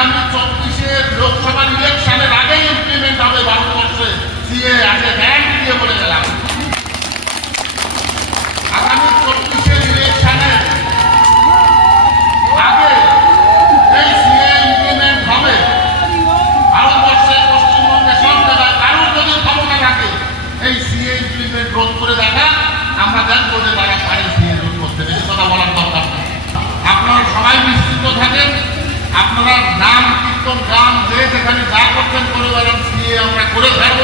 আগামী চব্বিশের লোকসভা ইলেকশনের আগেই ইমপ্লিমেন্ট হবে ভারতবর্ষে। সিএ, আগে গ্যারান্টি দিয়ে বলে গেলাম। আগামী চব্বিশের ইলেকশনের আগে এই সিএ ইমপ্লিমেন্ট থাকে, এই সিএ ইমপ্লিমেন্ট রোধ করে দেখা, আমরা দেখব গান যে করছেন করে বেড়ান সিএ আমরা করে থাকব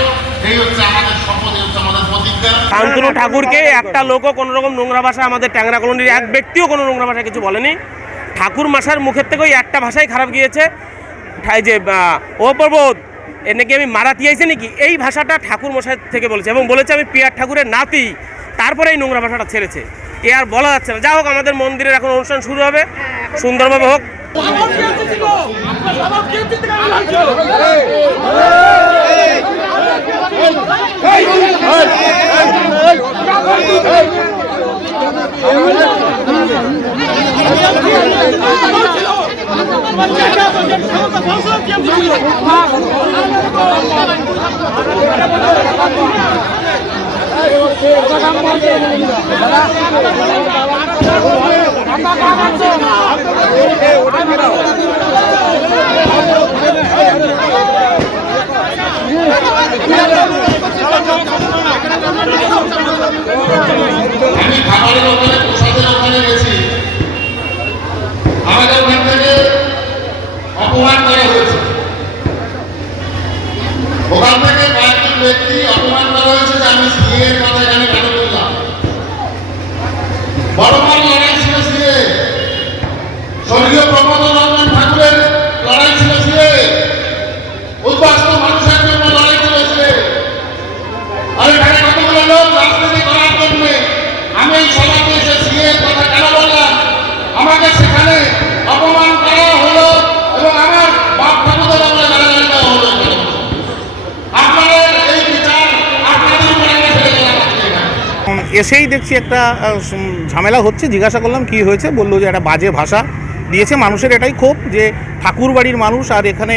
এই হচ্ছে আমাদের শপথ, এই আমাদের প্রতিজ্ঞা। শান্তনু ঠাকুরকে একটা লোকও কোনো রকম নোংরা ভাষা আমাদের ট্যাংরা কলোনির এক ব্যক্তিও কোনো নোংরা ভাষা কিছু বলেনি। ঠাকুর মাসার মুখের থেকে ওই একটা ভাষাই খারাপ গিয়েছে। যে ও প্রবোধ, এ নাকি আমি মারাতি আইছে নাকি? এই ভাষাটা ঠাকুর মশাই থেকে বলেছে এবং বলেছে আমি পিয়ার ঠাকুরের নাতি। তারপরে এই নোংরা ভাষাটা ছেড়েছে। এ আর বলা যাচ্ছে না। যা হোক, আমাদের মন্দিরের এখন অনুষ্ঠান শুরু হবে। সুন্দরভাবে হোক। দাদা আমি খাবারের আমাদের ওখান অপমান করা হয়েছে ওখান থেকে ব্যক্তি অপমান করা হয়েছে যে আমি কথা এখানে কেন বললাম বড় বড় লড়াই ছিল সিএ স্বর্গীয় প্রমোদ রঞ্জন ঠাকুরের লড়াই ছিল সিএ উদ্বাস্ত মানুষের জন্য লড়াই ছিল সিএ আর এখানে কতগুলো লোক রাজনীতি করার জন্য আমি এই সভাতে এসে সিএ কথা কেন বললাম আমাকে সেখানে অপমান করা হলো এবং আমার বাপ ঠাকুরের আমরা গালাগালি দেওয়া হলো এখানে। আপনাদের এই বিচার আপনাদের উপরে আমরা ফেলে দিলাম আজকে এখানে। উম, এসেই দেখছি একটা ঝামেলা হচ্ছে জিজ্ঞাসা করলাম কি হয়েছে বলল যে একটা বাজে ভাষা দিয়েছে। মানুষের এটাই ক্ষোভ যে ঠাকুর বাড়ির মানুষ আর এখানে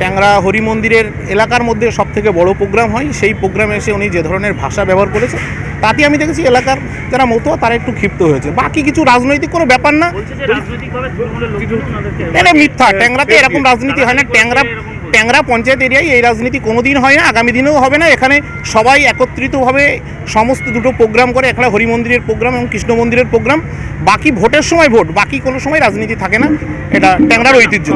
ট্যাংরা হরি মন্দিরের এলাকার মধ্যে সব থেকে বড় প্রোগ্রাম হয় সেই প্রোগ্রামে এসে উনি যে ধরনের ভাষা ব্যবহার করেছে তাতে আমি দেখেছি এলাকার যারা মতুয়া তারা একটু ক্ষিপ্ত হয়েছে। বাকি কিছু রাজনৈতিক কোনো ব্যাপার না। এটা মিথ্যা ট্যাংরাতে এরকম রাজনীতি হয় না ট্যাংরা ট্যাংরা পঞ্চায়েত এরিয়ায় এই রাজনীতি কোনো দিন হয় না, আগামী দিনেও হবে না। এখানে সবাই একত্রিতভাবে সমস্ত দুটো প্রোগ্রাম করে একটা হরিমন্দিরের প্রোগ্রাম এবং কৃষ্ণ মন্দিরের প্রোগ্রাম। বাকি ভোটের সময় ভোট, বাকি কোনো সময় রাজনীতি থাকে না। এটা ট্যাংরার ঐতিহ্য।